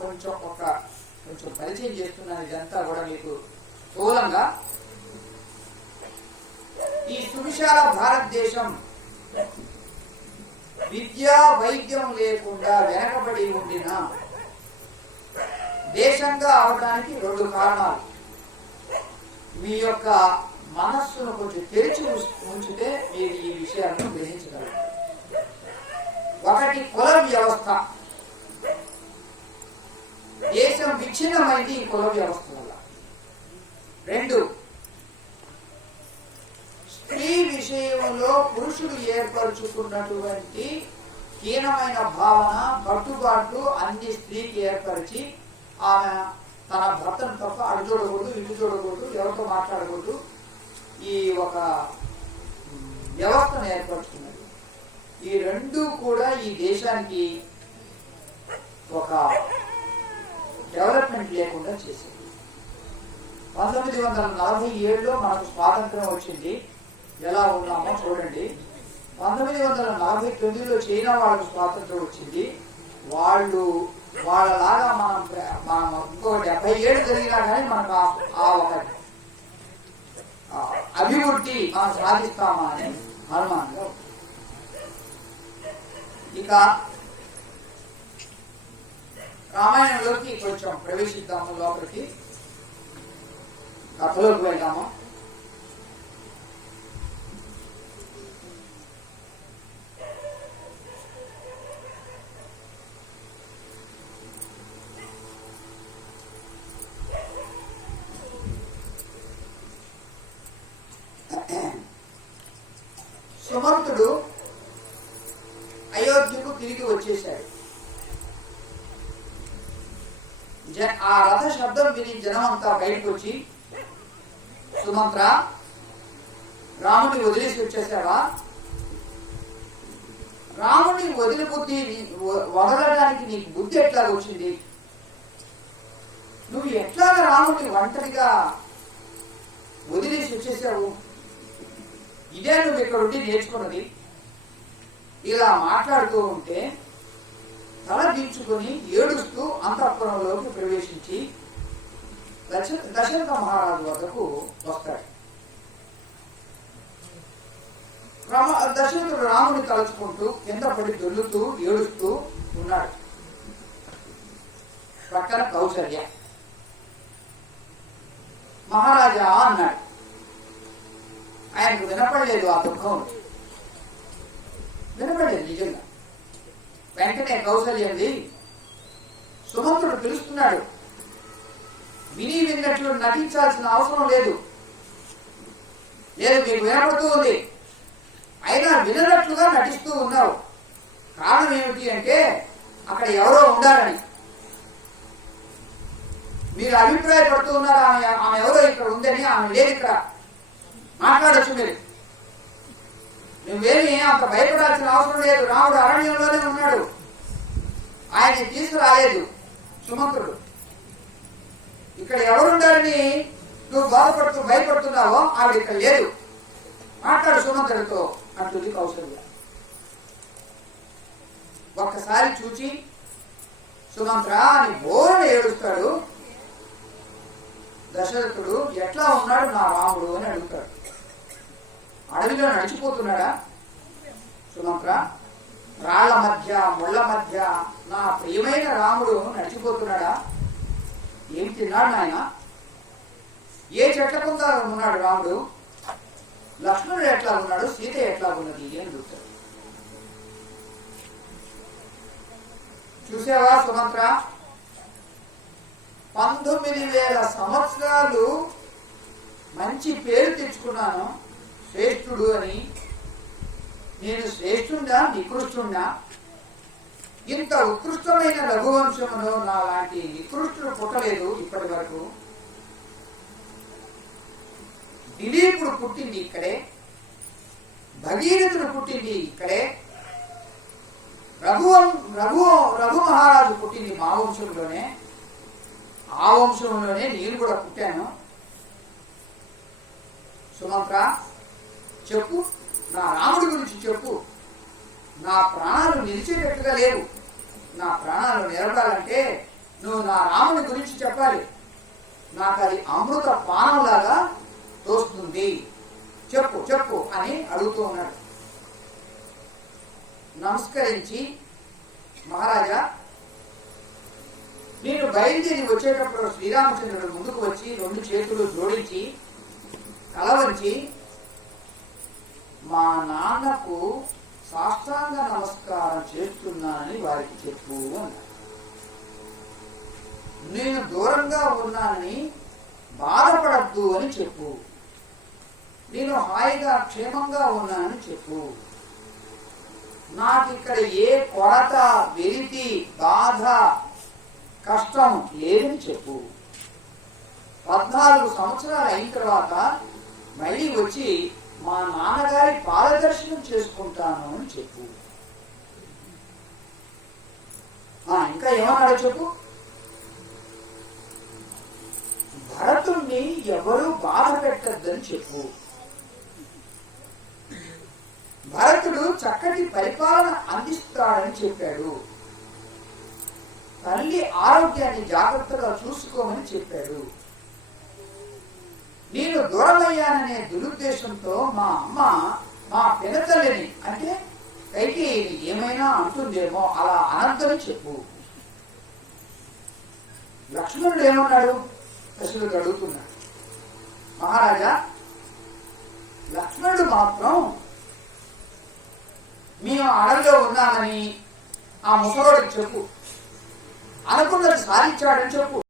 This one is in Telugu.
కొంచెం పరిచయం చేస్తున్నాను. ఇదంతా కూడా మీకు స్థూలంగా. ఈ సువిశాల భారతదేశం విద్యా వైద్యం లేకుండా వెనకబడి ఉండిన దేశంగా అవడానికి 2 కారణాలు. మీ యొక్క మనస్సును కొంచెం తెరిచి ఉంచితే మీరు ఈ విషయాలను గ్రహించగలరు. ఒకటి, కుల వ్యవస్థ. దేశం విచ్ఛిన్నమైంది ఈ కుల వ్యవస్థ వల్ల. 2, స్త్రీ విషయంలో పురుషుడు ఏర్పరచుకున్నటువంటి హీనమైన భావన, కట్టుబాట్లు అన్ని స్త్రీకి ఏర్పరిచి ఆమె తన భర్తను తప్ప అటు చూడకూడదు, ఇటు చూడకూడదు, ఎవరితో మాట్లాడకూడదు, ఈ ఒక వ్యవస్థను ఏర్పరచుకున్నది. ఈ 2 కూడా ఈ దేశానికి ఒక డెవలప్మెంట్ లేకుండా చేసింది. 1947లో మనకు స్వాతంత్రం వచ్చింది. ఎలా ఉన్నామో చూడండి. 1949లో చైనా వాళ్ళకు స్వాతంత్రం వచ్చింది. వాళ్ళలాగా మనం ఇంకో 70 ఏళ్ళు జరిగినా కానీ మనకు ఆ ఒక అభివృద్ధి మనం సాధిస్తామా అని అనుమానంగా. ఇక రామాయణంలోకి కొంచెం ప్రవేశిద్దాము, లోపలికి కథలోకి వెళ్దాము. సుమంతుడు అయోధ్యకు తిరిగి వచ్చేశాడు. ఆ రథ శబ్దం విని జనమంతా బయటకు వచ్చి, సుమంత్ర, రాముడిని వదిలేసి వచ్చేసావా? రాముడిని వదలడానికి నీకు బుద్ధి ఎట్లా వచ్చింది? నువ్వు ఎట్లాగా రాముడిని ఒంటరిగా వదిలేసి వచ్చేసావు? ఇదే నువ్వు ఇక్కడ ఉండి నేర్చుకున్నది? ఇలా మాట్లాడుతూ ఉంటే తల దించుకొని ఏడుస్తూ అంతఃపురంలోకి ప్రవేశించి దశరథ మహారాజు వద్దకు వస్తాడు. దశరథుడు రాముని తలుచుకుంటూ కింద పడి దొల్లుతూ ఏడుస్తూ ఉన్నాడు. పక్కన కౌసల్య. మహారాజా అన్నాడు. ఆయనకు వినపడలేదు ఆ దుఃఖం, వినపడలేదు నిజంగా. వెంటనే కౌసల్యంది, సుమంతుడు పిలుస్తున్నాడు, విన్నట్లు నటించాల్సిన అవసరం లేదు, మీకు వినపడుతూ ఉంది, అయినా విననట్లుగా నటిస్తూ ఉన్నావు. కారణం ఏమిటి అంటే అక్కడ ఎవరో ఉండాలని మీరు అభిప్రాయపడుతూ ఉన్నారు. ఆమె ఎవరో ఇక్కడ ఉందని, ఆమె లేదు ఇక్కడ, మాట్లాడచ్చు మీరు. నువ్వేమి అంత భయపడాల్సిన అవసరం లేదు. రాముడు అరణ్యంలోనే ఉన్నాడు, ఆయన్ని తీసుకురాలేదు సుమంతుడు. ఇక్కడ ఎవరుండాలని నువ్వు భయపడుతున్నావో ఆవిడ ఇక్కడ లేదు, మాట్లాడు సుమంతుడితో అంటుంది కౌసల్య. ఒక్కసారి చూచి సుమంత్ర అని బోరని ఏడుస్తాడు. దశరథుడు ఎట్లా ఉన్నాడు నా రాముడు అని అడుగుతాడు. అడవిలో నడిచిపోతున్నాడా సుమంత్ర? రాళ్ల మధ్య ముళ్ళ మధ్య నా ప్రియమైన రాముడు నడిచిపోతున్నాడా? ఏం తిన్నాడు నాయన? ఏ చెట్ల కింద ఉన్నాడు రాముడు? లక్ష్మణుడు ఎట్లా ఉన్నాడు? సీత ఎట్లా ఉన్నది అని అడుగుతాడు. చూసావా సుమంత్ర, 19,000 సంవత్సరాలు మంచి పేరు తెచ్చుకున్నాను శ్రేష్ఠుడు అని. నేను శ్రేష్ఠుడా నికృష్టుడా? ఇంత ఉత్కృష్టమైన రఘువంశంలో నా లాంటి నికృష్టుడు పుట్టలేదు ఇప్పటి వరకు. దిలీపుడు పుట్టింది ఇక్కడే, భగీరథుడు పుట్టింది ఇక్కడే, రఘు మహారాజు పుట్టింది మా వంశంలోనే, ఆ వంశంలోనే నేను కూడా పుట్టాను. సుమంత్ర చెప్పు, నా రాముడి గురించి చెప్పు. నా ప్రాణాలు నిలిచేటట్టుగా లేవు. నా ప్రాణాలు నిలబడాలంటే నువ్వు నా రాముని గురించి చెప్పాలి, నాకు అది అమృత పానంలాగా తోస్తుంది, చెప్పు చెప్పు అని అడుగుతూ ఉన్నాడు. నమస్కరించి, మహారాజా నేను బయలుదేరి వచ్చేటప్పుడు శ్రీరామచంద్రుడు ముందుకు వచ్చి 2 చేతులు జోడించి కలవంచి మా నాన్నకు సాష్టాంగ నమస్కారం చేస్తున్నానని వారికి చెప్పు అన్నాడు. నేను దూరంగా ఉన్నానని బాధపడద్దు అని చెప్పు, నేను హాయిగా క్షేమంగా ఉన్నానని చెప్పు, నాకు ఇక్కడ ఏ కొరత వెలితి బాధ కష్టం లేదని చెప్పు, 14 సంవత్సరాలు అయిన తర్వాత మళ్ళీ వచ్చి మా నాన్నగారి పాదదర్శనం చేసుకుంటాను అని చెప్పు. ఇంకా ఏమన్నాడో చెప్పు. భరతుణ్ణి ఎవరూ బాధ పెట్టద్దని చెప్పు, భరతుడు చక్కటి పరిపాలన అందిస్తాడని చెప్పాడు, తల్లి ఆరోగ్యాన్ని జాగ్రత్తగా చూసుకోమని చెప్పాడు, నేను దూరమయ్యాననే దురుద్దేశంతో మా అమ్మ మా పినతల్లిని అంటే కైకేయిని ఏమైనా అంటుందేమో అలా అనద్దని చెప్పు. లక్ష్మణుడు ఏమన్నాడు దశరథుడు అడుగుతున్నాడు. మహారాజా లక్ష్మణుడు మాత్రం మేము అడవిలో ఉన్నామని ఆ ముసలోడికి చెప్పు, అనుకున్నది సాధించాడని చెప్పు.